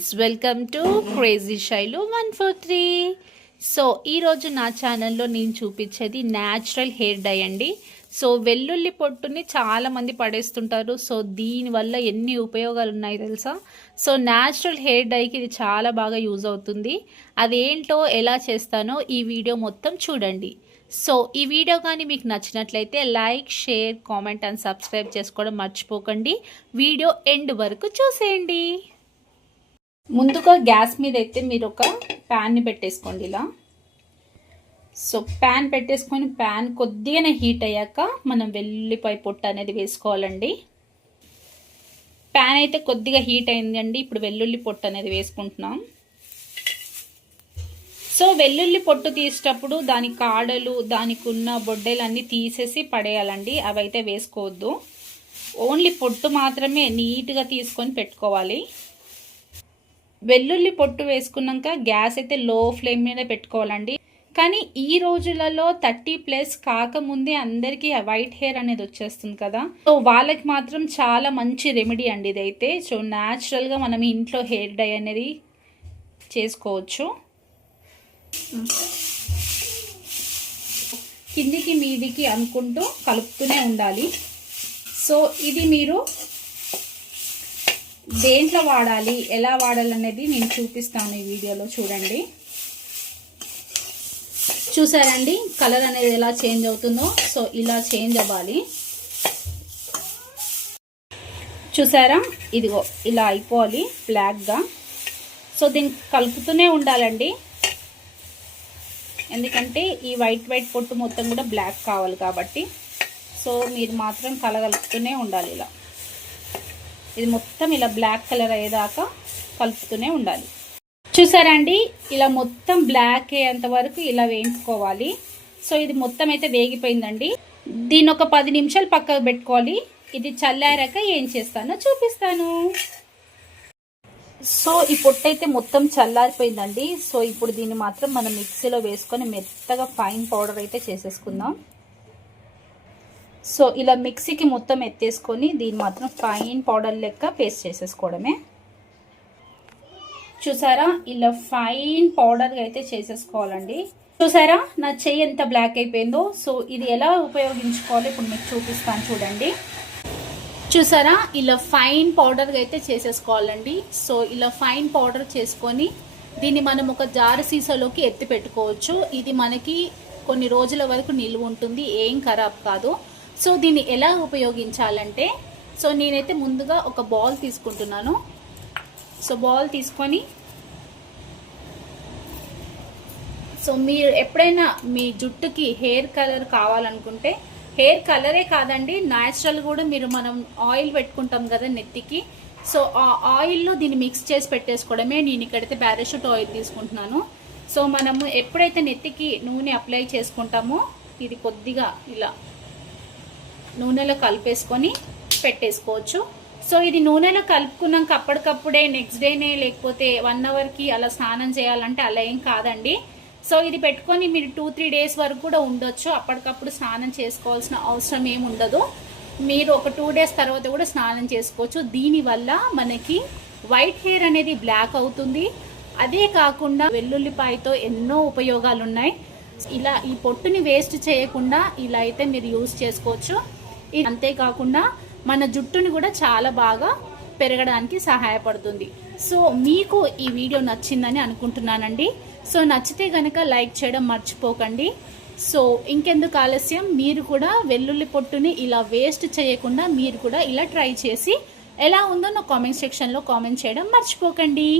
Friends, welcome to crazy Shailu 143. So ఈరోజు నా ఛానల్లో నేను చూపించేది న్యాచురల్ హెయిర్ డై అండి. సో వెల్లుల్లి పొట్టుని చాలామంది పడేస్తుంటారు. సో దీనివల్ల ఎన్ని ఉపయోగాలు ఉన్నాయి తెలుసా? సో న్యాచురల్ హెయిర్ డైకి ఇది చాలా బాగా యూజ్ అవుతుంది. అదేంటో ఎలా చేస్తానో ఈ వీడియో మొత్తం చూడండి. సో ఈ వీడియో కానీ మీకు నచ్చినట్లయితే like, share, comment and subscribe చేసుకోవడం మర్చిపోకండి. వీడియో ఎండ్ వరకు చూసేయండి. ముందుగా గ్యాస్ మీద అయితే మీరు ఒక ప్యాన్ని పెట్టేసుకోండి ఇలా. సో ప్యాన్ పెట్టేసుకొని ప్యాన్ కొద్దిగానే హీట్ అయ్యాక మనం వెల్లుల్లిపాయ పొట్టు అనేది వేసుకోవాలండి. ప్యాన్ అయితే కొద్దిగా హీట్ అయిందండి. ఇప్పుడు వెల్లుల్లి పొట్టు అనేది వేసుకుంటున్నాం. సో వెల్లుల్లి పొట్టు తీసేటప్పుడు దాని కాడలు, దానికి ఉన్న బొడ్డెలన్నీ తీసేసి పడేయాలండి. అవైతే వేసుకోవద్దు. ఓన్లీ పొట్టు మాత్రమే నీట్గా తీసుకొని పెట్టుకోవాలి. వెల్లుల్లి పొట్టు వేసుకున్నాక గ్యాస్ అయితే లో ఫ్లేమ్ మీద పెట్టుకోవాలండి. కానీ ఈ రోజులలో 30+ కాకముందే అందరికీ వైట్ హెయిర్ అనేది వచ్చేస్తుంది కదా. సో వాళ్ళకి మాత్రం చాలా మంచి రెమెడీ అండి ఇదైతే. సో న్యాచురల్గా మనం ఇంట్లో హెయిర్ డై అనేది చేసుకోవచ్చు. కిందికి మీదికి అనుకుంటూ కలుపుతూనే ఉండాలి. సో ఇది మీరు దేంట్లో వాడాలి, ఎలా వాడాలి అనేది నేను చూపిస్తాను ఈ వీడియోలో. చూడండి, చూసారండి కలర్ అనేది ఎలా చేంజ్ అవుతుందో. సో ఇలా చేంజ్ అవ్వాలి. చూసారా, ఇదిగో ఇలా అయిపోవాలి బ్లాక్గా. సో దీన్ని కలుపుతూనే ఉండాలండి, ఎందుకంటే ఈ వైట్ పొట్టు మొత్తం కూడా బ్లాక్ కావాలి కాబట్టి. సో మీరు మాత్రం కలగలుపుతూనే ఉండాలి ఇలా. ఇది మొత్తం ఇలా బ్లాక్ కలర్ అయ్యేదాకా కలుపుతూనే ఉండాలి. చూసారండి, ఇలా మొత్తం బ్లాక్ అయ్యేంత వరకు ఇలా వేయించుకోవాలి. సో ఇది మొత్తం అయితే వేగిపోయిందండి. దీన్ని ఒక 10 నిమిషాలు పక్కకు పెట్టుకోవాలి. ఇది చల్లారాక ఏం చేస్తానో చూపిస్తాను. సో ఈ పొట్టు అయితే మొత్తం చల్లారిపోయిందండి. సో ఇప్పుడు దీన్ని మాత్రం మనం మిక్సీలో వేసుకొని మెత్తగా ఫైన్ పౌడర్ అయితే చేసేసుకుందాం. సో ఇలా మిక్సీకి మొత్తం ఎత్తేసుకొని దీన్ని మాత్రం ఫైన్ పౌడర్ లెక్క పేస్ట్ చేసేసుకోవడమే. చూసారా, ఇలా ఫైన్ పౌడర్గా అయితే చేసేసుకోవాలండి. చూసారా నా చెయ్యి ఎంత బ్లాక్ అయిపోయిందో. సో ఇది ఎలా ఉపయోగించుకోవాలో ఇప్పుడు మీకు చూపిస్తాను చూడండి. చూసారా, ఇలా ఫైన్ పౌడర్గా అయితే చేసేసుకోవాలండి. సో ఇలా ఫైన్ పౌడర్ చేసుకొని దీన్ని మనం ఒక జారు సీసాలోకి ఎత్తి పెట్టుకోవచ్చు. ఇది మనకి కొన్ని రోజుల వరకు నిల్వ ఉంటుంది, ఏం ఖరాబ్ కాదు. సో దీన్ని ఎలా ఉపయోగించాలంటే, సో నేనైతే ముందుగా ఒక బౌల్ తీసుకుంటున్నాను. సో బౌల్ తీసుకొని, సో మీరు ఎప్పుడైనా మీ జుట్టుకి హెయిర్ కలర్ కావాలనుకుంటే, హెయిర్ కలరే కాదండి న్యాచురల్ కూడా మనం ఆయిల్ పెట్టుకుంటాం కదా నెత్తికి. సో ఆ ఆయిల్లో దీన్ని మిక్స్ చేసి పెట్టేసుకోవడమే. నేను ఇక్కడైతే పారాషూట్ ఆయిల్ తీసుకుంటున్నాను. సో మనము ఎప్పుడైతే నెత్తికి నూనె అప్లై చేసుకుంటామో ఇది కొద్దిగా ఇలా నూనెలో కలిపేసుకొని పెట్టేసుకోవచ్చు. సో ఇది నూనెలో కలుపుకున్నాక అప్పటికప్పుడే నెక్స్ట్ డేనే లేకపోతే 1 అవర్కి అలా స్నానం చేయాలంటే అలా ఏం కాదండి. సో ఇది పెట్టుకొని మీరు 2-3 డేస్ వరకు కూడా ఉండొచ్చు. అప్పటికప్పుడు స్నానం చేసుకోవాల్సిన అవసరం ఏమి ఉండదు. మీరు ఒక 2 డేస్ తర్వాత కూడా స్నానం చేసుకోవచ్చు. దీనివల్ల మనకి వైట్ హెయిర్ అనేది బ్లాక్ అవుతుంది. అదే కాకుండా వెల్లుల్లిపాయతో ఎన్నో ఉపయోగాలు ఉన్నాయి. ఇలా ఈ పొట్టుని వేస్ట్ చేయకుండా ఇలా అయితే మీరు యూజ్ చేసుకోవచ్చు. అంతేకాకుండా మన జుట్టుని కూడా చాలా బాగా పెరగడానికి సహాయపడుతుంది. సో మీకు ఈ వీడియో నచ్చిందని అనుకుంటున్నానండి. సో నచ్చితే కనుక లైక్ చేయడం మర్చిపోకండి. సో ఇంకెందుకు ఆలస్యం, మీరు కూడా వెల్లుల్లి పొట్టుని ఇలా వేస్ట్ చేయకుండా మీరు కూడా ఇలా ట్రై చేసి ఎలా ఉందో నా కామెంట్ సెక్షన్లో కామెంట్ చేయడం మర్చిపోకండి.